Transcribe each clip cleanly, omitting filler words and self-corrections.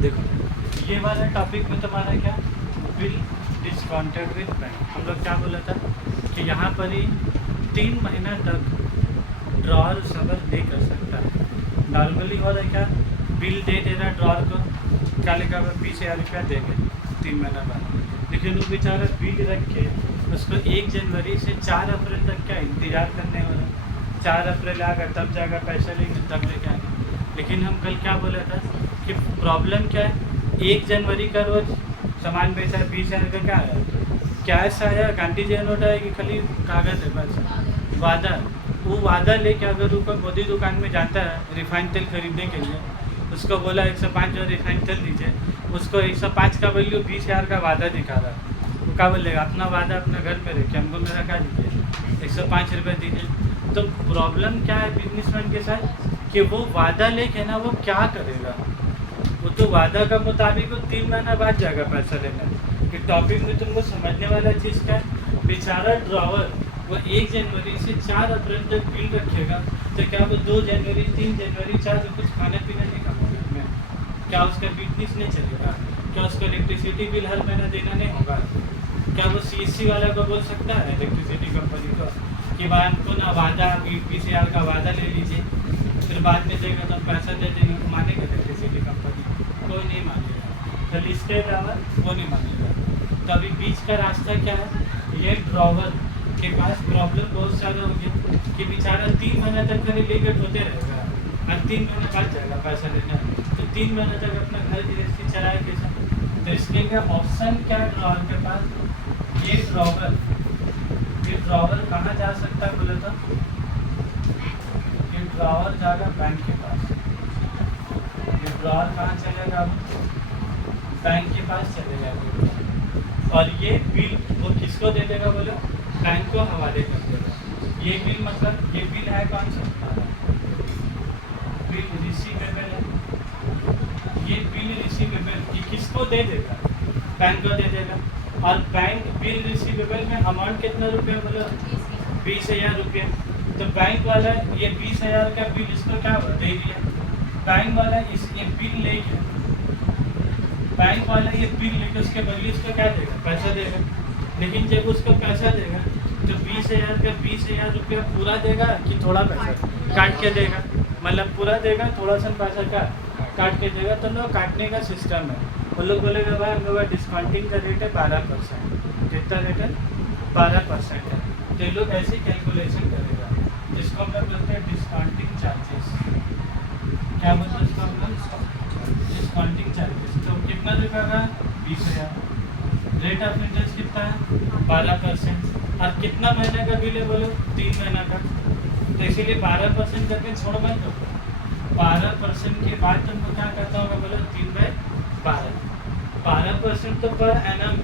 देखो ये वाला टॉपिक में तुम्हारा क्या, बिल डिस्काउंटेड विद बैंक। हम लोग क्या बोला था कि यहाँ पर ही 3 महीना तक ड्रॉर सबर नहीं कर सकता है। नॉर्मली हो रहा है क्या, बिल दे रहा ड्रॉर को, क्या लिखा हुआ 20,000 रुपया देंगे 3 महीना बाद, लेकिन वो बेचारा बिल रख के उसको 1 जनवरी से 4 अप्रैल तक क्या इंतज़ार करने वाला। 4 अप्रैल आ गया तब जाकर पैसा लेंगे, तब लेके आएंगे। लेकिन हम कल क्या बोला था कि प्रॉब्लम क्या है, 1 जनवरी का रोज सामान बेचा 20,000 का, क्या आया, कैश आया, गांधी जी नोट आया कि खाली कागज़ है पैसा, वादा। वो वादा लेके अगर ऊपर मोदी दुकान में जाता है रिफाइंड तेल खरीदने के लिए, उसको बोला 105 और रिफाइंड तेल दीजिए, उसको 105 का वैल्यू 20,000 का वादा दिखा रहा है। वो क्या बोलेगा, अपना वादा अपना घर में रखे, हमको मेरा क्या दीजिए, 105 रुपये दीजिए। तो प्रॉब्लम क्या है बिजनेसमैन के साथ कि वो वादा लेके ना वो क्या करेगा, वो तो वादा का मुताबिक वो 3 महीना बाद जाएगा पैसा लेना। कि टॉपिक में तुमको समझने वाला चीज़ क्या है, बेचारा ड्रावर वो 1 जनवरी से 4 अप्रैल तक बिल रखेगा, तो क्या वो 2 जनवरी 3 जनवरी 4 से कुछ खाने पीने नहीं कमाएगा में, क्या उसका बिजनेस नहीं चलेगा, क्या उसका इलेक्ट्रिसिटी बिल हर महीना देना नहीं होगा, क्या वो CSC वाला को बोल सकता है इलेक्ट्रिसिटी कंपनी को कि भाई हमको ना वादा 20,000 का वादा ले लीजिए, फिर बाद में देगा तो हम पैसा दे देंगे, तो मानेगा इलेक्ट्रिसिटी कंपनी? कोई नहीं मानेगा। तो लिस्टेड ड्रावर वो नहीं मानेगा। तो अभी बीच का रास्ता क्या है, ये ड्रावर के पास प्रॉब्लम बहुत सारे हो गए कि बेचारा 3 महीने तक खाली लेकर होते रहेगा और 3 महीने बाद जाएगा पैसा लेना, तो 3 महीने तक अपना घर गृहस्थी चलाए कैसा। तो इसके लिए ऑप्शन क्या है ड्रावर के पास, ये ड्रावर कहाँ जा सकता है बोले तो, ये ड्रावर जाएगा बैंक के पास। ये ड्रावर कहाँ चलेगा, बैंक के पास चलेगा। और ये बिल वो किसको दे देगा बोले, बैंक को हवाले कर देगा। ये बिल मतलब ये बिल है कौन सा, बिल रिसीवेबल है। ये बिल रिसीवेबल ये किसको दे देगा, बैंक को दे देगा। और बैंक बिल रिसीवेबल में अमाउंट कितना रुपया बोला, 20,000 रुपया। तो बैंक वाला ये 20,000 का बिल इसको क्या दे दिया, बैंक वाला ये बिल लेके, बैंक वाला ये बिल लेके उसके बदले उसको क्या देगा, पैसा देगा। लेकिन जब उसको पैसा देगा तो 20,000 का 20,000 रुपया पूरा देगा कि थोड़ा पैसा काट के देगा, मतलब पूरा देगा थोड़ा सा पैसा का काट के देगा। तो लोग काटने का सिस्टम है, वो लोग बोलेगा भाई हम लोग डिस्काउंटिंग का रेट है 12%, कितना रेट है 12% है। तो ये लोग ऐसी कैलकुलेशन करेगा जिसको हम लोग बोलते हैं डिस्काउंटिंग चार्जेस। क्या बोलते हैं इसको हम लोग, डिस्काउंटिंग चार्जेस। तो कितना रुपया का 20,000, रेट ऑफ इंटरेस्ट कितना है 12%, और कितना महीने का बिल है बोलो 3 महीना का। तो इसीलिए 12% करके छोड़ मत दो, 12% के बाद तुमको क्या करता होगा बोलो 3/12, 12% तो पर एनम।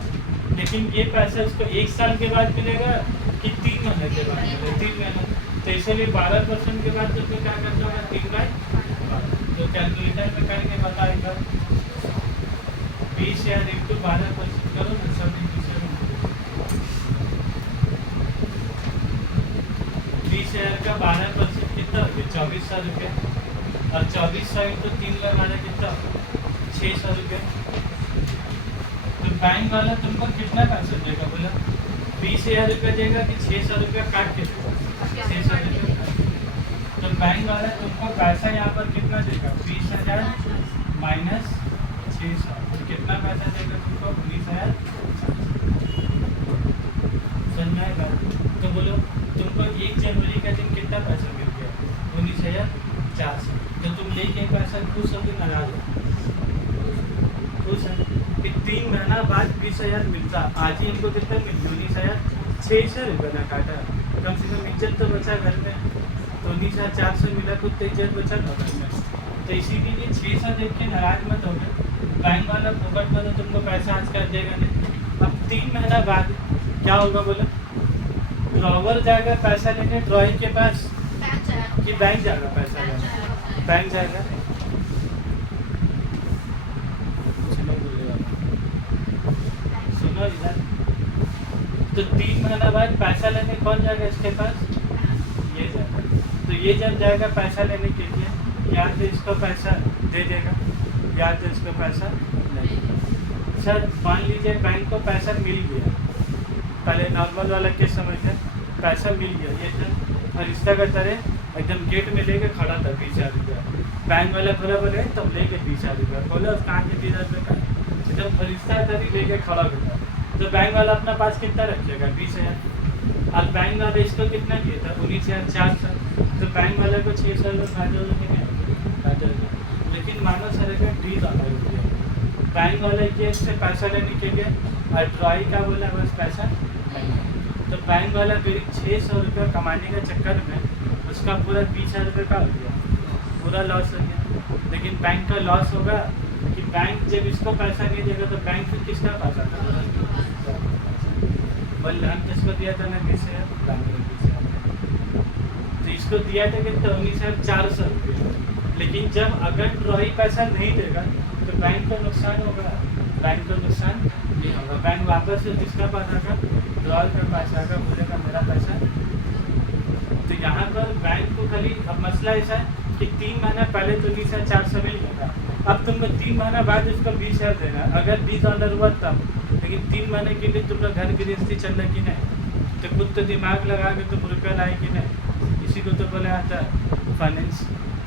लेकिन ये पैसा उसको 1 साल के बाद मिलेगा कि 3 महीने के बाद मिलेगा, 3 महीने। तो इसलिए 12% के बाद तुमको क्या करता होगा 3/12। तो कैलकुलेटर में करके बताएगा 20,000 इंटू 12% करो ना, सब 20,000 का 12% कितना हो गया 2400 रुपये, और 2400 इंटू 3 लगाना कितना 600 रुपये। तो बैंक वाला तुमको कितना पैसा देगा बोला, 20,000 रुपये देगा कि 600 रुपया काट के देगा, 600 रुपये। तो बैंक वाला तुमको पैसा यहाँ पर कितना देगा 20,000 माइनस 600, तो कितना पैसा देगा तुमको 19,000। समझाएगा तो बोलो तुमको 1 जनवरी का दिन कितना पैसा मिल गया 19,400। तो तुम लेके पैसा खुश हो कि नाराज हो, खुश है कि 3 महीना बाद 20,000 मिलता, आज ही इनको कितना मिल 19,600 रुपये ना काटा, कम से कम इज्जत तो बचा घर में। तो 19,400 मिला कुछ तो इज्जत बचा ना घर में। तो इसीलिए 600 देख के नाराज मत हो गए, बैंक वाला फोकट में तो तुमको पैसा आज कर देगा नहीं। अब 3 महीना बाद क्या होगा बोलो, ड्रॉवर जाएगा पैसा लेने ड्रॉइंग के पास कि बैंक जाएगा पैसा लेने, बैंक जाएगा। सुनो इधर, तो 3 महीना बाद पैसा लेने कौन जाएगा इसके पास, ये जाएगा। तो ये जब जाएगा पैसा लेने के लिए यहाँ से इसको पैसा दे देगा, या तो इसको पैसा नहीं। सर मान लीजिए बैंक को पैसा मिल गया, पहले नॉर्मल वाला केस समझते, पैसा मिल गया, ये एकदम फरिश्ता का तरह एकदम गेट में लेके खड़ा था 20,000 रुपया। बैंक वाला खोला बोले तब लेके 20,000 रुपया खोला, कहाँ के 20,000 रुपये का एकदम फरिश्ता तरी लेके खड़ा होता। तो बैंक वाला अपना पास कितना रखेगा? 20,000। और बैंक वाले इसको कितना दिया था? 19,400। तो बैंक वाले को 600 रुपये फायदा हो। लेकिन मानो सर का $20 हो गया, बैंक वाले केस से पैसा लेने के लिए और ट्रॉई का बोला बस पैसा नहीं। तो बैंक वाला करीब 600 रुपये कमाने के चक्कर में उसका पूरा 20,000 रुपये का हो गया, पूरा लॉस हो गया। लेकिन बैंक का लॉस होगा कि बैंक जब इसको पैसा नहीं देगा तो बैंक फिर किसका पैसा था? बल्लान किसको दिया था ना? 20,000। तो इसको दिया था कितना? 19,400 रुपये। लेकिन जब अगर ट्रॉई पैसा नहीं देगा तो बैंक को नुकसान होगा, बैंक को नुकसान नहीं होगा। बैंक वापस से किसका पास आएगा? ड्रॉल का पैसा आएगा, बोलेगा मेरा पैसा। तो यहाँ पर बैंक को खाली अब मसला ऐसा है कि 3 महीना पहले तो 19,400 मिल गया, अब तुमको 3 महीना बाद उसको 20,000 देना। अगर $20 हुआ तब, लेकिन 3 महीने के लिए तुम लोग घर गृहस्थी चल रहा कि नहीं, तो खुद तो दिमाग लगा के तुम रुपया लाए कि नहीं, इसी को तो बोला जाता है फाइनेंस।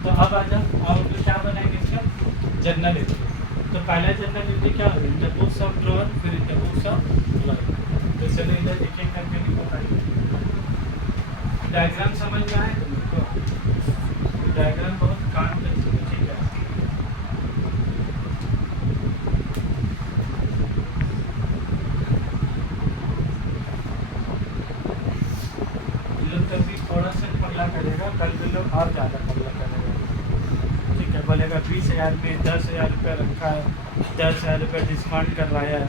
तो अब आ जाओ, और तो क्या बनाएंगे इसका? Journal entry. तो पहला जर्नल एंट्री क्या होगा? In the books of drawer, फिर in the books of drawing. तो चलो इधर एक एक करके लिखो भाई। डायग्राम समझ में आए तुमको? डायग्राम बहुत काम करती है, ठीक है। लोग कभी थोड़ा सा पगला करेगा, कल के लोग और ज़्यादा पगला करेगा, ठीक है। बोलेगा 20,000 में 10,000 रुपये रखा है, 10,000 रुपये डिस्काउंट करवाया है,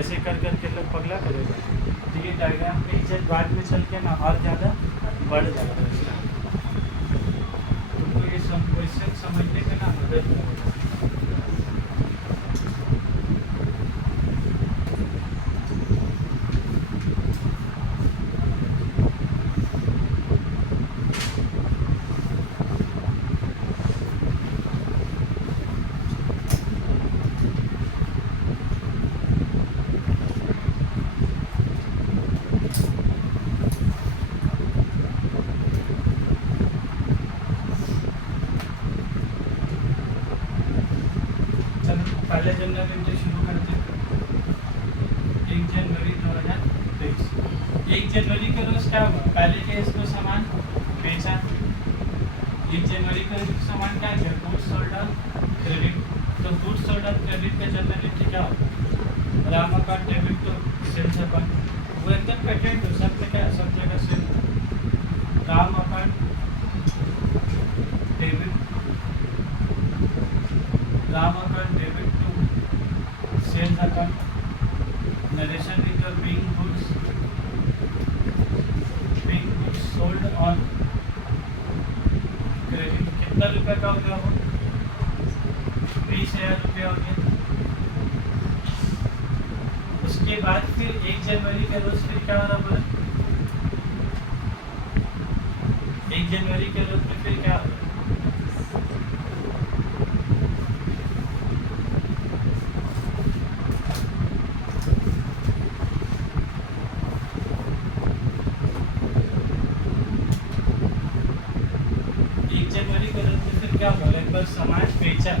ऐसे कर करके लोग पगला करेगा। तो ये डायग्राम में इज्जत बाद में चल के ना और ज़्यादा बढ़ जाएगा इसका। तुमको ये सब क्वेश्चन समझने में ना मदद करेगा। पहले जनरल एंट्री शुरू करते हैं। 1 जनवरी 2023। 1 जनवरी के रोज क्या हुआ? पहले के इसको सामान बेचा। 1 जनवरी का सामान क्या किया? Goods sold on credit. तो गुड्स सोल्ड ऑन क्रेडिट का जनरल एंट्री क्या होगा? Ram account debit to sales account. वो एकदम पेटेंट हो, सब में क्या, सब जगह same. Ram account debit, Ram account debit to sales account, narration with the being goods sold on credit. कितना रुपये का हो गया वो? 20,000 रुपये हो गया। उसके बाद फिर 1 जनवरी के रोज फिर क्या हो रहा बोला? 1 जनवरी के रोज में फिर क्या हो रहा? 1 जनवरी के रोज में फिर क्या होगा? एक बार सामान बेचा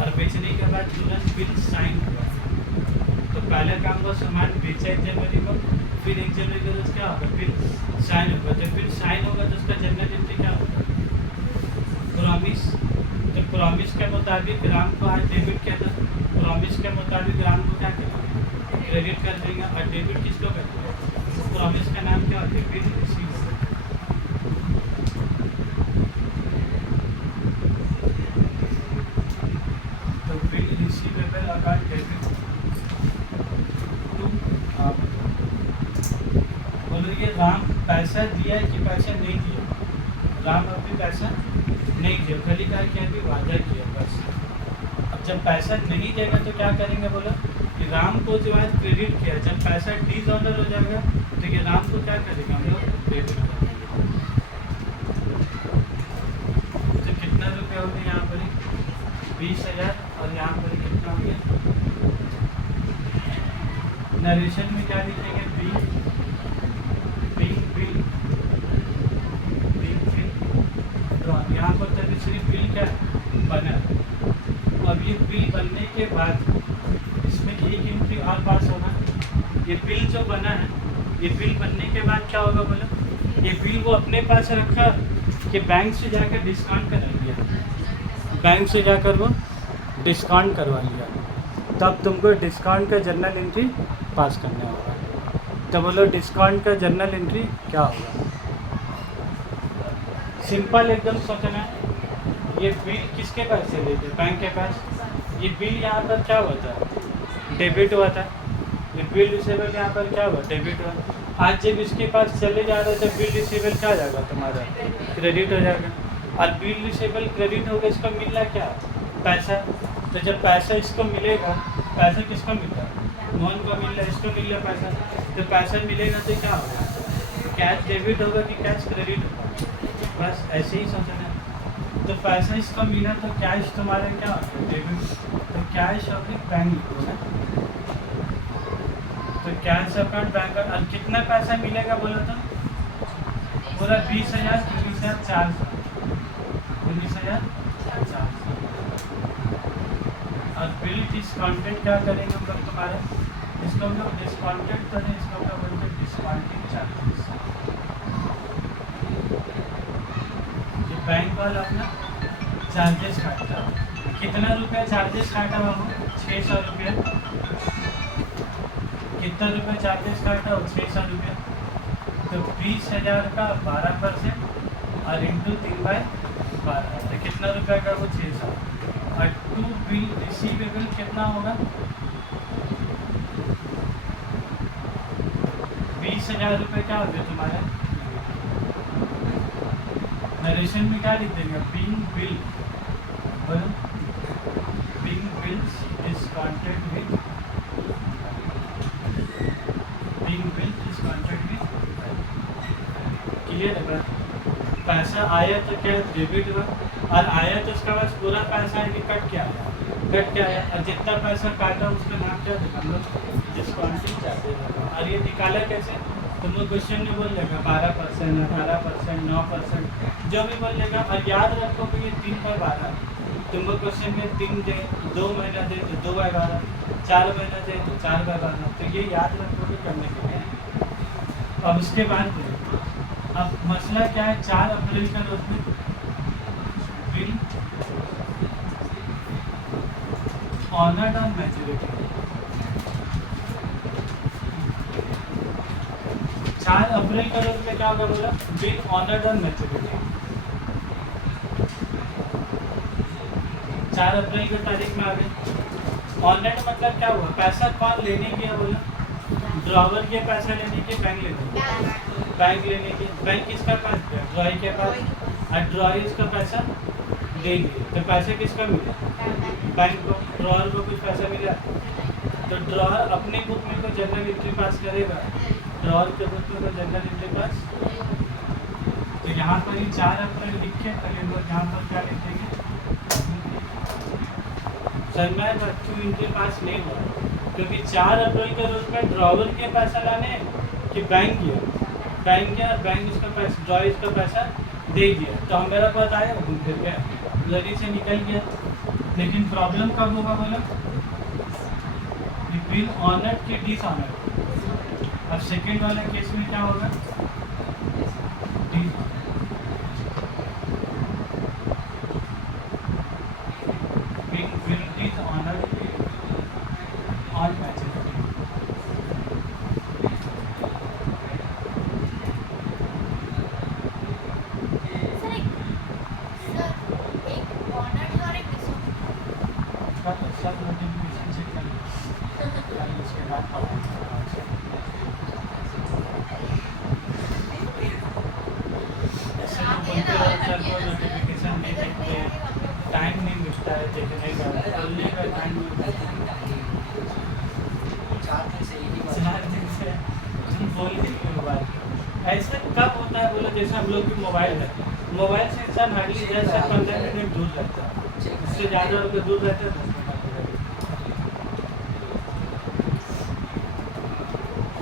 और बेचने के बाद तुरंत बिल साइन हुआ। तो पहला काम हुआ सामान बेचा 1 जनवरी को, फिर 1 जनवरी के रोज क्या होगा? बिल साइन होगा। तो बिल साइन होगा तो उसका जनरल एंट्री क्या होगा? प्रॉमिस। तो प्रॉमिस के मुताबिक राम को आज डेबिट किया था, प्रॉमिस के मुताबिक राम को क्या करेंगे? क्रेडिट कर देंगे। और डेबिट किसको कर देंगे? प्रॉमिस का नाम क्या होता है? Bill receive. तो bill receivable account debit to आप बोलो ये राम पैसा दिया कि पैसा नहीं दिया? राम अभी पैसा नहीं दिया, खाली कहा कि अभी वादा किया बस। अब जब पैसा नहीं देगा तो क्या करेंगे बोलो? कि राम को जो आज क्रेडिट किया, जब पैसा $20 हो जाएगा तो ये राम को क्या करेगा? हम लोग क्रेडिट करेंगे। तो कितना रुपये हो गए यहाँ पर? 20,000 और यहाँ पर कितना हो गया। नरेशन में क्या लिखेंगे, bill bill bill bill bill drawn. यहाँ पर तभी सिर्फ बिल क्या बना। अब ये बिल बनने के बाद इसमें एक एंट्री और पास होना। ये बिल जो बना है, ये बिल बनने के बाद क्या होगा बोलो, ये बिल वो अपने पास रखा कि बैंक से जाकर डिस्काउंट करा लिया, बैंक से जाकर वो डिस्काउंट करवा लिया, तब तुमको डिस्काउंट का जर्नल एंट्री पास करना होगा। तो बोलो डिस्काउंट का जर्नल एंट्री क्या होगा। सिंपल एकदम सोचना है। ये बिल किसके पास से लेते, बैंक के पास। ये बिल यहाँ पर क्या होता है, डेबिट हुआ था। ये बिल रिसीवेबल यहाँ पर क्या हुआ, डेबिट हुआ। आज जब इसके पास चले जा रहे तो बिल रिसीवेबल क्या हो जाएगा तुम्हारा, क्रेडिट हो जाएगा। और बिल रिसीवेबल क्रेडिट होगा, इसको मिलना क्या, पैसा। तो जब पैसा इसको मिलेगा, पैसा किसको मिलता है, मोहन को मिल रहा है, इसको मिल रहा है पैसा। तो पैसा मिलेगा तो क्या होगा, कैश डेबिट होगा कि कैश क्रेडिट होगा। बस ऐसे ही सोचना है। तो पैसा इसको मिला तो कैश तुम्हारा क्या होगा, डेबिट। तो कैश ऑफ बैंक लिखोगे। तो कैश अकाउंट बैंक। और कितना पैसा मिलेगा बोला तो पूरा 20,000, 19,400, 19,400। और बिल डिस्काउंटेड क्या करेंगे हम लोग तुम्हारे, इसको हम लोग डिस्काउंटेड करें, इसको हम लोग बोलते हैं डिस्काउंटिंग चार्जेस। ये बैंक वाला अपना चार्जेस काटता है। कितना रुपया चार्जेस काटा हुआ हो, 600 रुपया। कितना रुपया चार्जेस काटा हो, 600 रुपया। तो 20,000 का 12% और इंटू 3/12, तो कितना रुपया का वो 600। और टू बिल रिसीवेबल कितना होगा, 20,000 रुपये क्या होगा तुम्हारे। नरेशन में क्या लिख देंगे, बीइंग बिल, बोलो being bills discounted with, being bill discounted with. Clear है। पैसा आया तो क्या डेबिट हुआ, और आया तो उसके बाद पूरा पैसा है कि कट क्या आया, कट क्या आया। और जितना पैसा काटा उसका नाम क्या देगा, हम लोग डिस्काउंटिंग चार्जेस। और ये निकाला कैसे, तुम लोग क्वेश्चन में बोल देगा 12%, 18%, 9%, जो भी बोल देगा। और याद रखो कि ये 3/12, तुमको क्वेश्चन में 3 दे, 2 महीना दे तो 2/12, 4 महीना दे तो 4/12। तो ये याद रखोगे करने के लिए। अब उसके बाद अब मसला क्या है, 4 अप्रैल का रोज में बिल ऑनर्ड ऑन मैच्योरिटी। 4 अप्रैल का रोज में क्या होगा बोला, बिल ऑनर्ड ऑन मैच्योरिटी। 4 अप्रैल की तारीख में आ गए। ऑनर्ड मतलब क्या हुआ, पैसा कौन लेने गया बोला, ड्रॉवर के पैसा लेने के, बैंक लेने, बैंक लेने के। बैंक किसका पास गया, ड्रॉई के पास। और ड्रॉई इसका पैसा देंगे तो पैसा किसका मिला, बैंक को। ड्रॉवर को कुछ पैसा मिला तो ड्रॉवर अपने बुक में कोई जनरल एंट्री पास करेगा, ड्रॉवर के बुक में कोई जनरल एंट्री पास। तो यहाँ पर ही 4 अप्रैल लिख के पहले लोग यहाँ पर क्या लिखेंगे, सर मैं क्यों एंट्री पास नहीं हुआ, क्योंकि 4 अप्रैल के रोज में ड्रॉवर के पैसा लाने कि बैंक गया, बैंक गया, बैंक इसका पैसा, ड्रॉ इसका पैसा दे दिया। तो हम मेरा पास आया, घूम फिर गया, लड़ी से निकल गया। लेकिन प्रॉब्लम कब होगा बोला, बिल ऑनर्ड के डिसऑनर्ड। अब सेकेंड वाले केस में क्या होगा, बिल डिसऑनर्ड ऑन मैच्योरिटी। सब नोटिफिकेशन चेक कर लीजिए, उसके बाद ऐसे सर को नोटिफिकेशन नहीं देखते, टाइम नहीं मिलता है देखने का, बोलने का टाइम नहीं मिलता है। 4 दिन से हम बोल ही नहीं बात। ऐसा कब होता है बोलो, जैसे हम लोग की मोबाइल है, मोबाइल से इंसान हार्डली 10 से 15 मिनट दूर रहता है, उससे ज़्यादा अगर दूर रहता है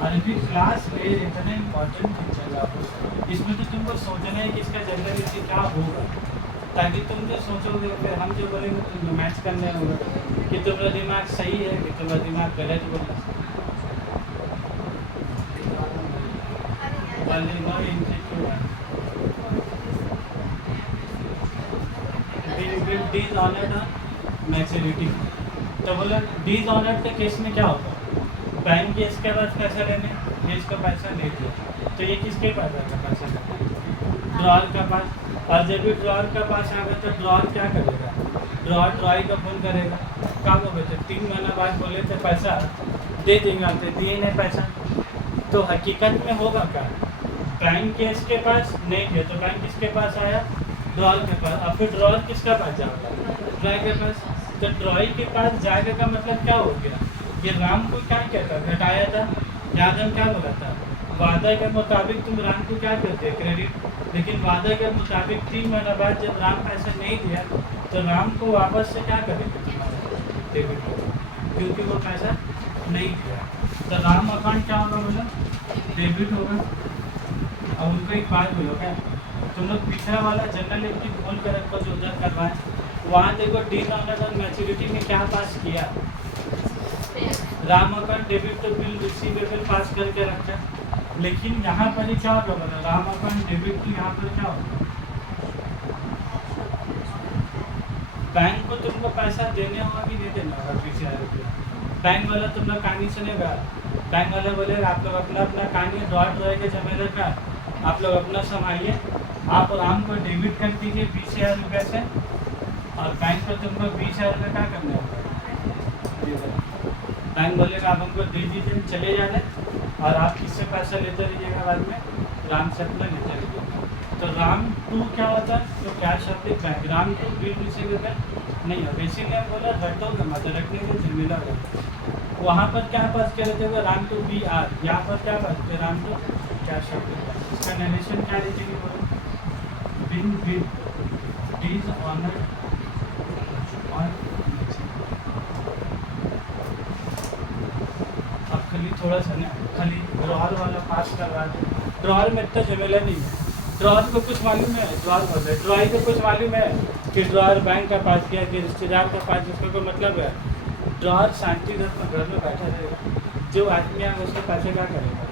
अरबी क्लास में इतना इम्पोर्टेंट फीचर है आपको, इसमें तो तुमको सोचना है कि इसका जनरल एंट्री क्या होगा, ताकि तुम जो सोचोगे फिर हम जो बोलेंगे तुम मैच करने होगा कि तुम्हारा दिमाग सही है कि तुम्हारा दिमाग गलत बोल रहा है। डिसऑनर्ड मैच्योरिटी, तो बोला डिसऑनर्ड के केस में क्या होगा, बैंक के इसके पास पैसा लेने, ये इसका पैसा ले दिया तो ये किसके पास आएगा पैसा लेने, ड्रॉर का पास। और जब भी ड्रॉर का पास आएगा तो ड्रॉर क्या करेगा, ड्रॉर ड्रॉई का फोन करेगा, काम हो गया 3 महीना बाद बोले थे पैसा दे देंगे, तो दिए नहीं पैसा, तो हकीकत में होगा क्या, बैंक के इसके पास नहीं है तो बैंक किसके पास आया, ड्रॉर के पास, और फिर ड्रॉर किसका पास जाएगा, ड्रॉय के पास। तो ड्रॉय के पास जाएगा का मतलब क्या हो गया, ये राम को क्या कहता घटाया था, याद हम क्या बोला था, वादा के मुताबिक तुम राम को क्या करते क्रेडिट, लेकिन वादा के मुताबिक 3 महीना बाद जब राम पैसा नहीं दिया तो राम को वापस से क्या करेंगे तुम्हारा डेबिट होगा, क्योंकि वो पैसा नहीं दिया, तो राम अकाउंट क्या होगा बोला डेबिट होगा। और उनको एक बात बोलो क्या, तुम लोग पिछला वाला जनरल एंट्री खोल कर रखो जो उधर करवाएं, वहाँ देखो डिसऑनर्ड और मैच्योरिटी में क्या पास किया, राम अकाउंट डेबिट तो बिल रिसीवेबल पास करके रखा, लेकिन यहाँ पर ही क्या होगा बोला, राम अकाउंट डेबिट तो यहाँ पर क्या होगा, बैंक को तुमको पैसा देने होगा कि नहीं देना होगा, पीछे आए रुपया, बैंक वाला तुम लोग कहानी सुनेगा, बैंक वाला बोलेगा आप लोग अपना अपना कहानी डॉट रहेगा जमेदार का, आप लोग अपना संभालिए, आप राम को डेबिट कर दीजिए 20,000 रुपये से, और बैंक को तुमको 20,000 रुपये क्या करना होगा, बैंक बोलेगा आप हमको दे दीजिए चले जाने, और आप किससे पैसा लेते रहिएगा बाद में, राम से अपना लेते रहिएगा। तो राम टू क्या होता है, तो cash of the bank, Ram to bill receivable नहीं होगा, इसीलिए हम बोला रटोगे मतलब रखने के जिम्मेला होगा, वहाँ पर क्या पास कर रहे थे राम टू बी आर, यहाँ पर क्या पास थे Ram to cash of the bank, इसका नरेशन क्या लिखेंगे बोलो, बिन बिल डिसऑनर्ड और खाली थोड़ा सा ना खाली ड्रॉर वाला पास करवा दे, ड्रॉर में इतना झमेला नहीं है, ड्रॉर को कुछ मालूम है, ड्रॉर बोल रहे ड्रॉई को कुछ मालूम है कि ड्रॉर बैंक का पास किया कि रिश्तेदार का पास, जिसका कोई मतलब है, ड्रॉर शांति घर में बैठा रहेगा, जो आदमी आएगा उसको पैसे क्या करेगा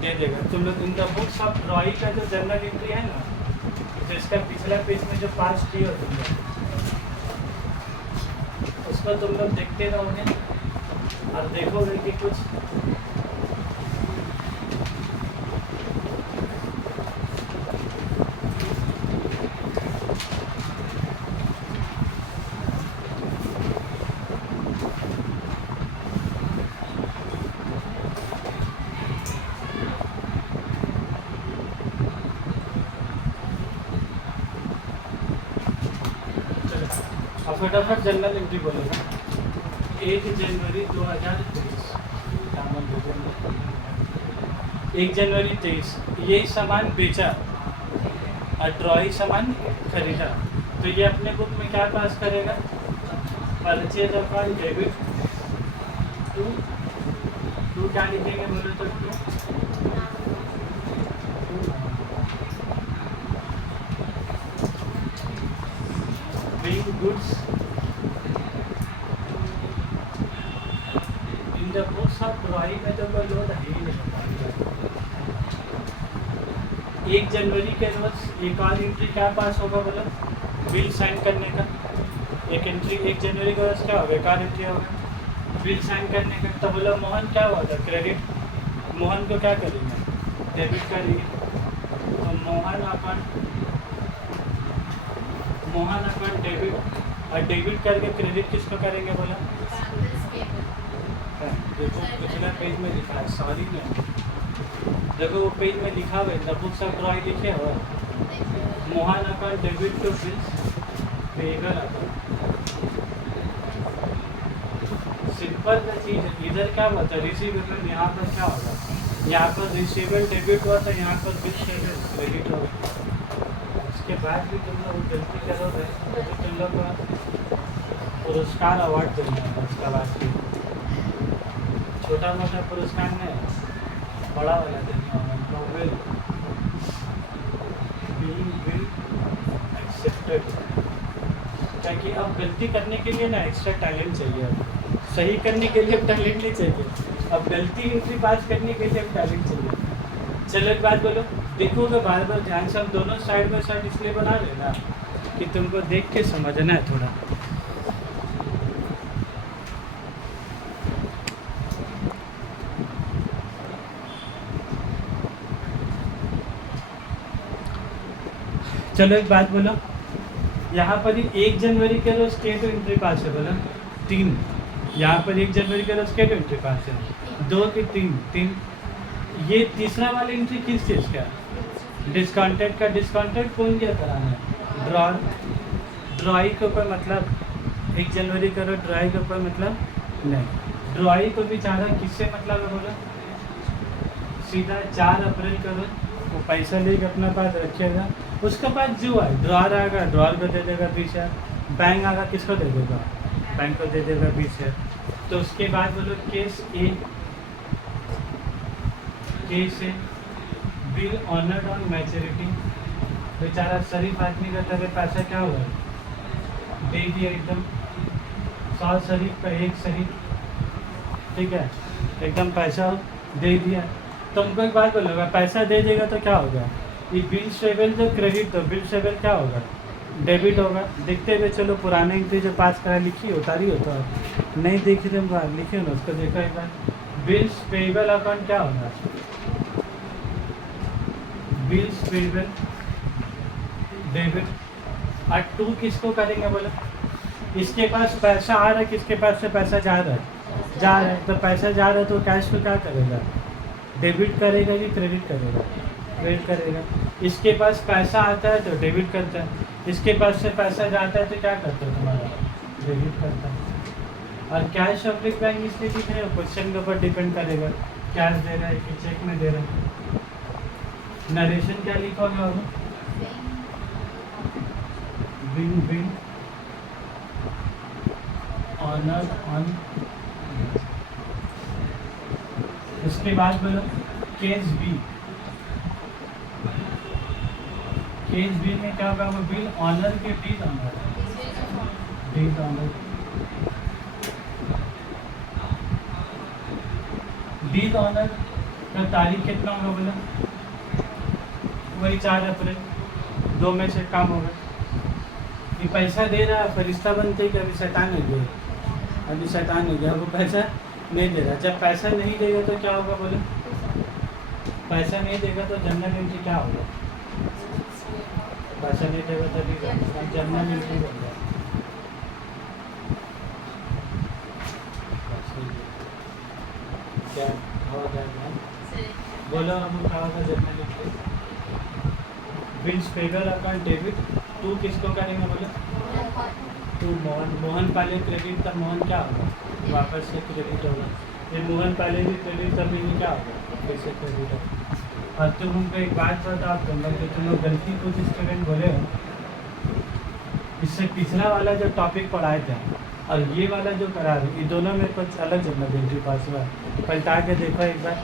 दे देगा। तुम लोग इन द बुक्स ऑफ ड्रॉई का जो जनरल एंट्री है ना, जिसका पिछला पेज में जो पास की हो तुम लोग उसको तुम लोग देखते रहोगे और देखोगे कि कुछ फटाफट जनरल एंट्री बोलेगा 1 जनवरी 2023, 1 जनवरी 23 ये सामान बेचा और ड्रॉई सामान खरीदा, तो ये अपने बुक में क्या पास करेगा, परचेज अकाउंट डेबिट टू क्या लिखेंगे बोले तो goods in the books of ड्रॉई में तो कोई लोड है ही नहीं। 1 जनवरी के रोज एक और एंट्री क्या पास होगा बोला, बिल साइन करने का, एक एंट्री 1 जनवरी के रोज क्या होगा, एक और एंट्री होगा बिल साइन करने का। तो बोला मोहन क्या हुआ था क्रेडिट, मोहन को क्या करेंगे डेबिट करेंगे, तो मोहन अकाउंट डेबिट, और डेबिट करके क्रेडिट किसको करेंगे बोला, देखो पिछला पेज में लिखा है, सॉरी ना देखो वो पेज में लिखा हुआ है द बुक्स ऑफ ड्रॉई लिखे हुआ Mohan account debit to bills payable account, simple सा चीज़ है। इधर क्या होता है रिसीवेबल, यहाँ पर क्या होगा, यहाँ पर रिसीवेबल डेबिट हुआ था, यहाँ पर बिल क्रेडिट होगा। उसके बाद भी तुम लोग गलती करोगे तो तुम लोग पुरस्कार अवार्ड देंगे, उसका बाद भी छोटा मोटा पुरस्कार नहीं, बड़ा वाला देना होगा, विल एक्सेप्टेड। क्या कि अब गलती करने के लिए ना एक्स्ट्रा टैलेंट चाहिए, अब सही करने के लिए अब टैलेंट नहीं चाहिए, अब गलती एंट्री पास करने के लिए अब टैलेंट चाहिए। चलो एक बात बोलो, देखोगे बार बार ध्यान से, हम दोनों साइड बाय साइड इसलिए बना रहे ना कि तुमको देख के समझना है थोड़ा। चलो एक बात बोलो, यहाँ पर ही 1 जनवरी के रोज स्टेट एंट्री पास है, बोला 3। यहाँ पर 1 जनवरी के रोज स्टेट एंट्री पास है, 2 की 3। ये तीसरा वाला एंट्री किस चीज़ का? डिस्काउंटेड का। डिस्काउंटेड कौन क्या कराना है? ड्रॉ। ड्रॉई को कोई मतलब 1 जनवरी करो, ड्रॉई को कोई मतलब नहीं। ड्रॉई को भी चाह रहा, किससे मतलब है बोलो? सीधा 4 अप्रैल करो, वो पैसा लेके अपना पास रखेगा, उसके पास जो है ड्रॉर आएगा, ड्रॉर को दे देगा 20,000। बैंक आएगा, किसको दे देगा? बैंक को दे देगा 20,000। तो उसके बाद बोलो case A, case A bill honoured on maturity. बेचारा शरीफ आदमी का तरह पैसा क्या हुआ, दे दिया एकदम। 100 शरीफ का 1 शरीफ, ठीक है, एकदम पैसा दे दिया। तुमको एक बात बोलूँगा, पैसा दे देगा तो क्या होगा? ये बिल शेबल जो क्रेडिट, तो बिल शेबल क्या होगा? डेबिट होगा। देखते हुए चलो, पुराने एंट्री जो पास करा लिखी उतारी हो, तो नहीं देखी तुम बार लिखे ना, उसको देखो एक बार। बिल्स पेबल अकाउंट क्या होगा? Bills payable debit. और 2 किसको करेंगे बोलो? इसके पास पैसा आ रहा है, किसके पास से पैसा जा रहा है? जा रहा है। तो पैसा जा रहा है तो कैश को क्या करेगा? डेबिट करेगा कि क्रेडिट करेगा? क्रेडिट करेगा। इसके पास पैसा आता है तो डेबिट करता है, इसके पास से पैसा जाता है तो क्या करता है तुम्हारा? डेबिट करता है। और कैश पब्लिक बैंक इसलिए दिख रहे हो, क्वेश्चन के ऊपर डिपेंड करेगा, कैश दे रहा है कि चेक में दे रहा है। नरेशन क्या लिखोगे बाबू? बिन ऑनर ऑन। उसके बाद बोलो केस बी। केस बी में क्या होगा? वो बिल ऑनर के डीड ऑनर, डीड ऑनर। डीड ऑनर का तारीख कितना होगा बोला? वही 4 अप्रैल। 2 में से काम होगा। ये पैसा दे रहा, फरिश्ता बनते कि अभी शैतान हो गया, अभी शैतान हो गया, वो पैसा नहीं दे रहा। जब पैसा नहीं देगा तो क्या होगा बोले? पैसा नहीं देगा तो जनरल एंट्री क्या होगा? पैसा नहीं देगा तो जनरल एंट्री बन जाए। क्या होगा? बोलो हम क्या होगा general entry? Bills payable account debit. 2 किसको करेंगे बोले? 2 मोहन पाले क्रेडिट, तब मोहन क्या होगा? वापस से क्रेडिट होगा। ये मोहन पाले भी क्रेडिट, तभी भी क्या होगा? फिर से क्रेडिट होगा। और तुम हमको एक बात बताओ, तुम लोग गलती कुछ स्टूडेंट बोले हो, इससे पिछला वाला जो टॉपिक पढ़ाए थे और ये वाला जो करा रहे, ये दोनों में कुछ अलग जनरल एंट्री पास हुआ। पलटा के देखो एक बार।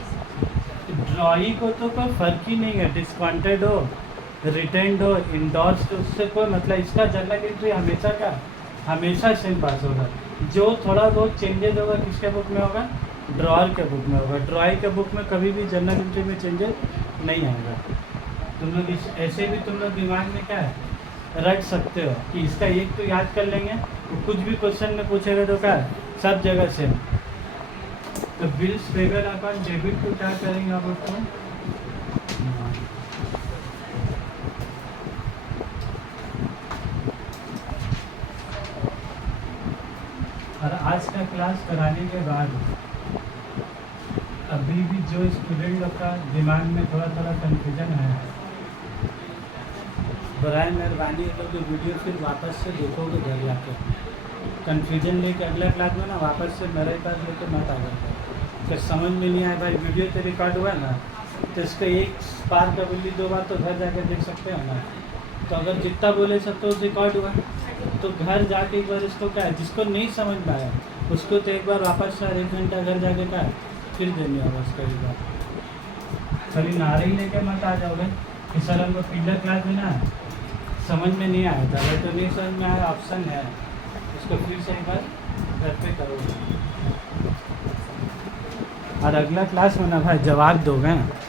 ड्रॉई को तो कोई फर्क ही नहीं है, डिस्काउंटेड हो, रिटेंड हो, इंडोर्स्ड, उससे कोई मतलब। इसका जनरल एंट्री हमेशा का हमेशा सेम पास होगा। जो थोड़ा बहुत चेंजेस होगा किसके बुक में होगा? ड्रॉर के बुक में होगा। ड्रॉई के बुक में कभी भी जनरल एंट्री में चेंजेस नहीं आएगा। तुम लोग ऐसे भी तुम लोग दिमाग में क्या है रख सकते हो कि इसका एक तो याद कर लेंगे, तो कुछ भी क्वेश्चन में पूछेगा तो क्या है? सब जगह सेम। तो बिल्स पेबल अकाउंट डेबिट को क्या करेंगे आप उसको? और आज का क्लास कराने के बाद अभी भी जो स्टूडेंट का दिमाग में थोड़ा थोड़ा कन्फ्यूजन है, बराए मेहरबानी लोग वीडियो फिर वापस से देखोगे घर जाके। कन्फ्यूजन लेके अगला क्लास में ना वापस से मेरे पास लेके मत आ जाता। अगर समझ में नहीं आया भाई, वीडियो तो रिकॉर्ड हुआ ना, तो इसको एक बार का बोली 2 बार तो घर जाके देख सकते हो ना। तो अगर जितना बोले सब तो रिकॉर्ड हुआ, तो घर जाके एक बार इसको क्या है, जिसको नहीं समझ में आया उसको तो एक बार वापस से 1 घंटा घर जाके क्या है फिर देने होगा उसका एक बार। खाली नारे ही लेके मत आ जाओगे कि सर हमको पिछले क्लास में ना समझ में नहीं आया था, अगर तो नहीं समझ में आया ऑप्शन है उसको फिर से एक बार घर पे करोगे और अगला क्लास में ना भाई जवाब दोगे।